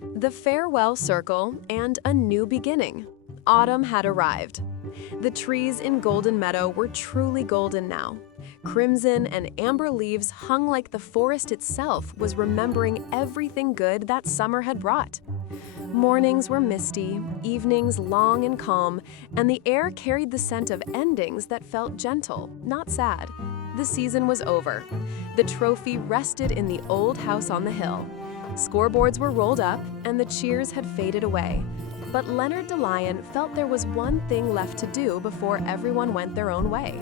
The farewell circle and a new beginning. Autumn had arrived. The trees in Golden Meadow were truly golden now. Crimson and amber leaves hung like the forest itself was remembering everything good that summer had brought. Mornings were misty, evenings long and calm, and the air carried the scent of endings that felt gentle, not sad. The season was over. The trophy rested in the old house on the hill. Scoreboards were rolled up, and the cheers had faded away. But Leonard DeLion felt there was one thing left to do before everyone went their own way.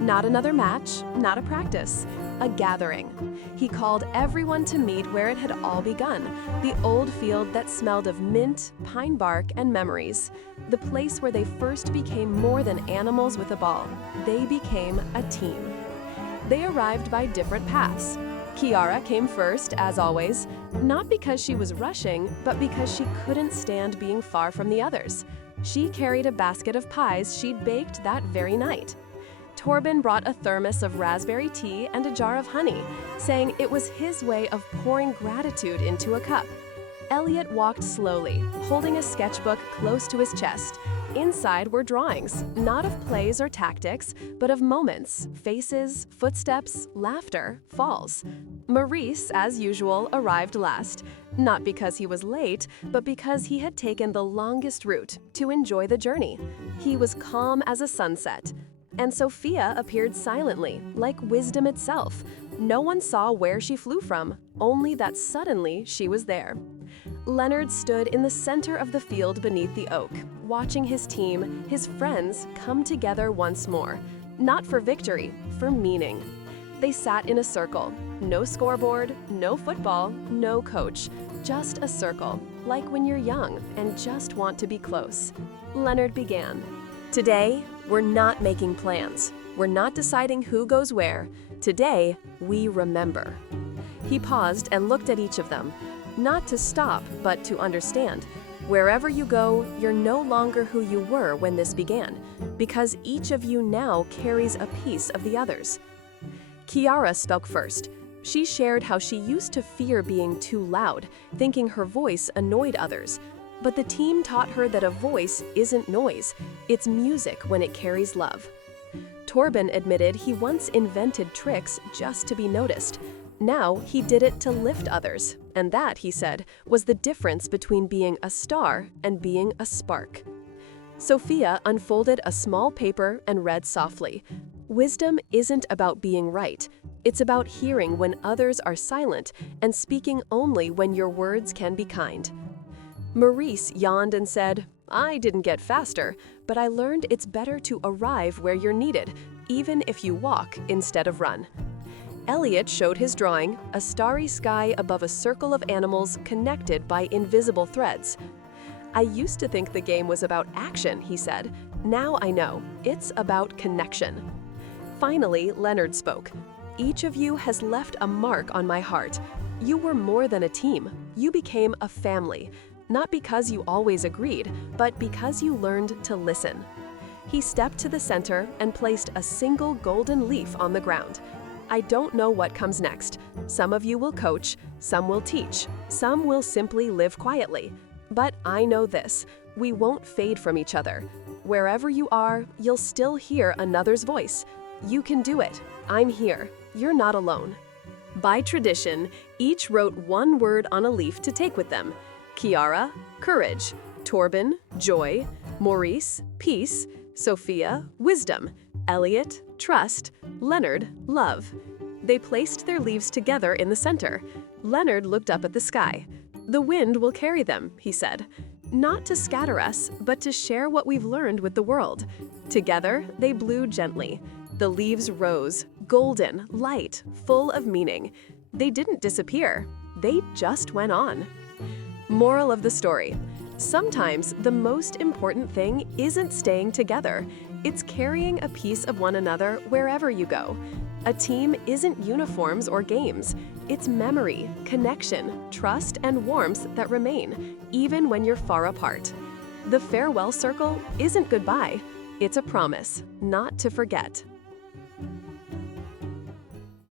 Not another match, not a practice, a gathering. He called everyone to meet where it had all begun, the old field that smelled of mint, pine bark, and memories. The place where they first became more than animals with a ball. They became a team. They arrived by different paths. Kiara came first, as always, not because she was rushing, but because she couldn't stand being far from the others. She carried a basket of pies she'd baked that very night. Torben brought a thermos of raspberry tea and a jar of honey, saying it was his way of pouring gratitude into a cup. Elliot walked slowly, holding a sketchbook close to his chest. Inside were drawings, not of plays or tactics, but of moments, faces, footsteps, laughter, falls. Maurice, as usual, arrived last, not because he was late, but because he had taken the longest route to enjoy the journey. He was calm as a sunset. And Sophia appeared silently, like wisdom itself. No one saw where she flew from, only that suddenly she was there. Leonard stood in the center of the field beneath the oak, watching his team, his friends, come together once more. Not for victory, for meaning. They sat in a circle. No scoreboard, no football, no coach. Just a circle, like when you're young and just want to be close. Leonard began. Today, we're not making plans. We're not deciding who goes where. Today, we remember. He paused and looked at each of them. Not to stop, but to understand. Wherever you go, you're no longer who you were when this began, because each of you now carries a piece of the others. Kiara spoke first. She shared how she used to fear being too loud, thinking her voice annoyed others. But the team taught her that a voice isn't noise, it's music when it carries love. Torben admitted he once invented tricks just to be noticed. Now he did it to lift others, and that, he said, was the difference between being a star and being a spark. Sophia unfolded a small paper and read softly. Wisdom isn't about being right. It's about hearing when others are silent and speaking only when your words can be kind. Maurice yawned and said, I didn't get faster, but I learned it's better to arrive where you're needed, even if you walk instead of run. Elliot showed his drawing, a starry sky above a circle of animals connected by invisible threads. I used to think the game was about action, he said. Now I know, it's about connection. Finally, Leonard spoke. Each of you has left a mark on my heart. You were more than a team. You became a family. Not because you always agreed, but because you learned to listen. He stepped to the center and placed a single golden leaf on the ground. I don't know what comes next. Some of you will coach, some will teach, some will simply live quietly. But I know this, we won't fade from each other. Wherever you are, you'll still hear another's voice. You can do it. I'm here. You're not alone. By tradition, each wrote one word on a leaf to take with them. Kiara, courage. Torben, joy. Maurice, peace. Sophia, wisdom. Elliot, trust. Leonard, love. They placed their leaves together in the center. Leonard looked up at the sky. The wind will carry them, he said. Not to scatter us, but to share what we've learned with the world. Together, they blew gently. The leaves rose, golden, light, full of meaning. They didn't disappear. They just went on. Moral of the story. Sometimes the most important thing isn't staying together. It's carrying a piece of one another wherever you go. A team isn't uniforms or games. It's memory, connection, trust, and warmth that remain, even when you're far apart. The farewell circle isn't goodbye. It's a promise not to forget.